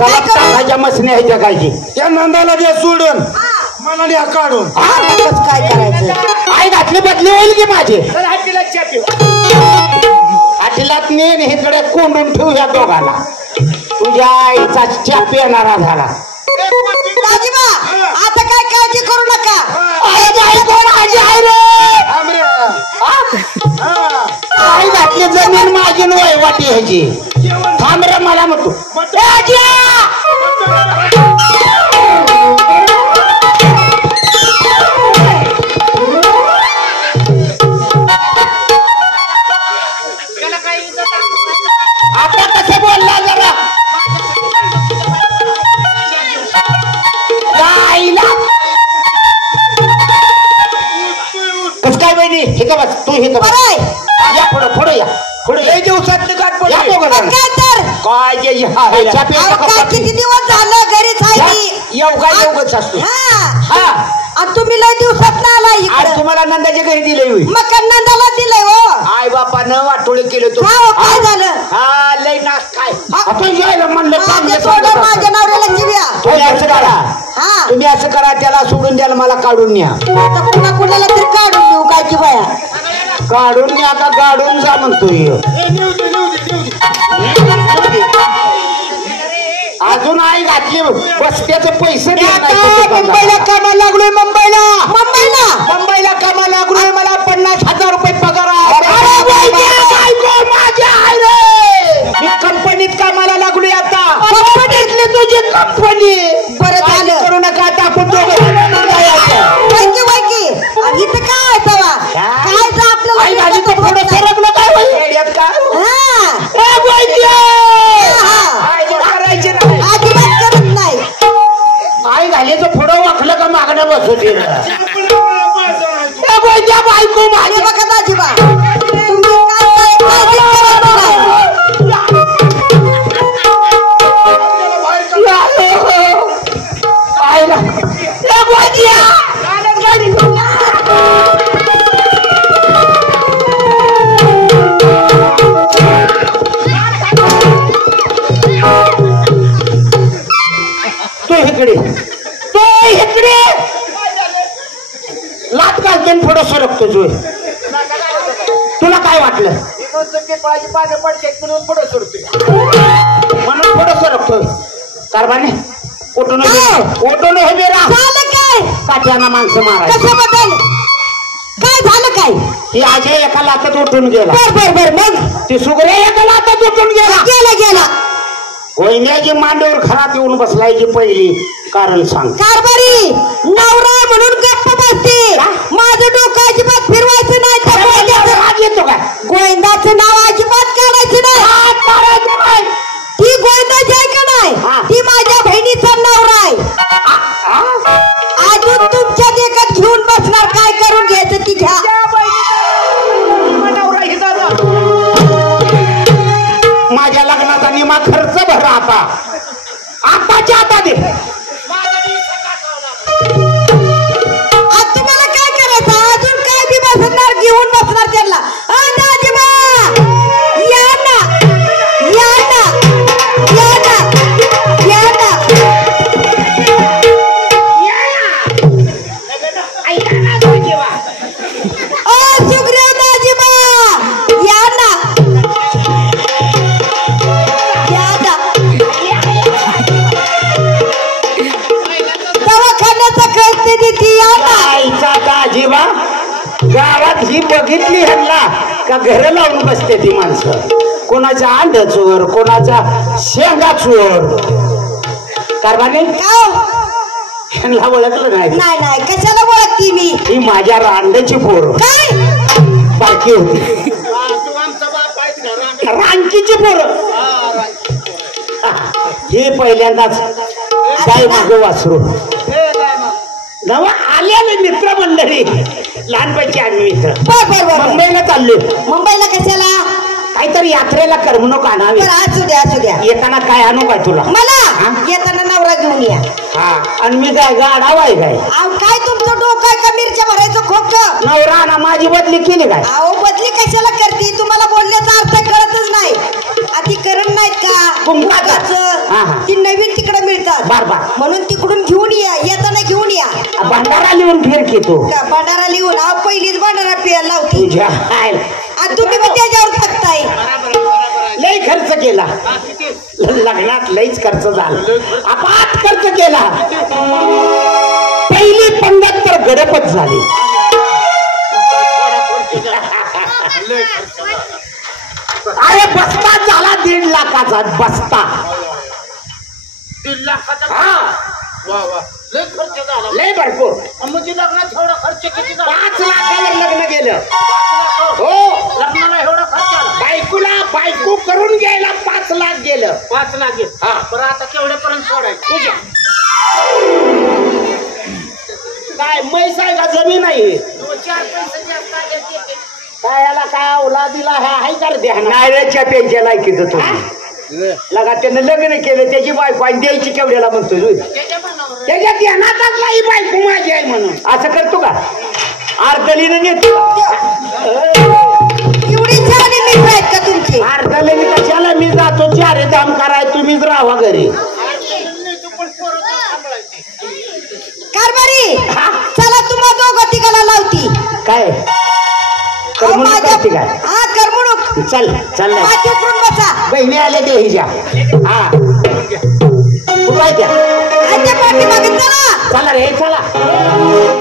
माझ्या मसने ह्याच्या काय त्या नंदाला द्या सोडून मला द्या काढून. काय करायचं आई घातली बदली होईल की माझे हाटीलात नेन इकडे कोंडून ठेवू या दोघाला तुझ्या आईचा चॅप येणारा झाला. आता काय काळजी करू नका. आई घातली जमीन माझी वय वाटी ह्याची थांब रे मला म्हणतो आता कसं बोलला जरा कस काय बहिणी हे का बस तू हे का या पुढं पुढे या पुढे लई दिवसातली गाठ पडली काय किती दिवस झालं घरीच आहे एवढंच असतो. आणि तुम्ही लय दिवसात आला आज तुम्हाला नंदाच्या घरी दिले मग नंदाला दिलंय हो आई बापानं वाटोळे केले तू काय झालं हा लय नाच काय आपण यायला म्हणलं माझ्या नवऱ्याला जीव्या तुम्ही असं करा तुम्ही असं करा त्याला सोडून द्याल मला काढून न्या पुन्हा कुणाला तरी काढून देऊ काय की बाया काढून न्या का गाडून जा म्हणतोय अजून आई घातली बसत्याचे पैसे मुंबईला कामाला लागलोय मुंबईला कामाला लागलोय मला 50,000 रुपये पगार मी कंपनीत कामाला लागलोय आता कंपनीतली तुझी कंपनी बरं झालं करू नका आता आपण दोघं इथं काय आपल्याला थोडं सरकलं काय होईल का आई घालीचं पुढं वाकलं का मागणं बसत बायको माझी बघा दाजीबा लात घालतो पुढं सरकतो जोय तुला काय वाटलं म्हणून पुढं सरकतोय कारभाने ओटून हे बेरा काट्याना माणसं मारायचं काय झालं काय ती अजय एका लातात उठून गेला बर मग ती सुगरे एका लातात उठून गेला वहिन्याची मांडीवर घरात येऊन बसलायची पहिली कारण सांग कारभारी नवरा म्हणून गप्प बसते माझं डोकं अजिबात फिरवायचं नाही येतो का गोविंदाचं नाव अजिबात काढायचं नाही ती गोविंदाची आहे का नाही ती माझ्या बहिणीचा नवरा आहे अजून तुमच्या देखत घेऊन बसणार काय करून घ्यायचं ती घ्या माझ्या लग्नाचा निमा खर्च भरा आताच्या आता दे तुम्हाला काय करायचं अजून काय बी बसणार घेऊन बसणार त्यांना गावात ही बघितली ह्यांना का घर लावून बसते ती माणसं कोणाच्या अंड चोर कोणाच्या शेंगा चोर कारभाने ह्यांना ओळखलं नाही कशाला ओळखती मी ही माझ्या रांडची पोर काय बाकी होती रांकीची पोर हे पहिल्यांदाच काय माग वासरू नवा आलेले मित्र मंडळी लहानपणची आम्ही मित्र मुंबईला चाललोय मुंबईला कशाला काहीतरी यात्रेला करमणूक आणावी असू द्या येताना काय आणू काय तुला मला येताना नवरा घेऊन या हा आणि मी काय गाडाव आहे काय तुमचं डोकं आहे का मिरच्या भरायचं खोकं नवरा ना माझी बदली केली काय अहो बदली कशाला करते तुम्हाला बोलण्याचा अर्थ कळतच नाही आधी करण नाहीत का कुंकाचं हा. ती नवीन तिकडे मिळतात बर बर. म्हणून तिकडून घेऊन या येताना घेऊन या भंडारा लिहून फिर की तू का भंडारा लिहून पहिलीच भंडारा पियाला लावती तुझ्या आणि तुम्ही मग त्याच्यावर थकताय लय खर्च केला लग्नात लईच खर्च झाला अपाट खर्च केला पहिली पंगत तर गडपच झाली अरे बस्ता झाला 1.5 लाखाचा बस्ता 1.5 लाखाचा हा वा वा लय खर्च झाला लय भरपूर म्हणजे लग्नात एवढा खर्च किती झाला 5 लाखावर लग्न गेलं 5 लाख हो लग्नाला एवढा खर्च आला बायको करून घ्यायला 5 लाख गेलं 5 लाख गेले. हा. बरं आता केवढ्यापर्यंत सोडायचं तुझ्या काय मैस आहे का जमीन आहे 4 पैसे जास्त आले ते. काय याला काय औलादीला हाय कर द्या नारळाच्या पेंच्या लायकीचं तुम्ही लगा त्यानं लग्न केलं त्याची बायको आणि द्यायची केवढ्याला म्हणतोय होय? त्याच्या मनावर त्याच्या ध्यानातच नाही बायको माझी आहे म्हणून असं करतो का अर्धलीनं नेतो एवढी छान मित्र आहेत का तुमची अर्धले मी कशाला मी जातो 4 दाम कराय तुम्हीच राहा घरी तू पण पोरं सांभाळायची कारभारी चला तुम्हा दोघं तिघाला लावती काय अहो, करमणूक माझ्या- करते काय हा करमणूक चल चल माझी उकरून बसा बहिणी आल्या ते हिच्या हा तू काय त्या आजच्या पाठीमागे चला चला रे चला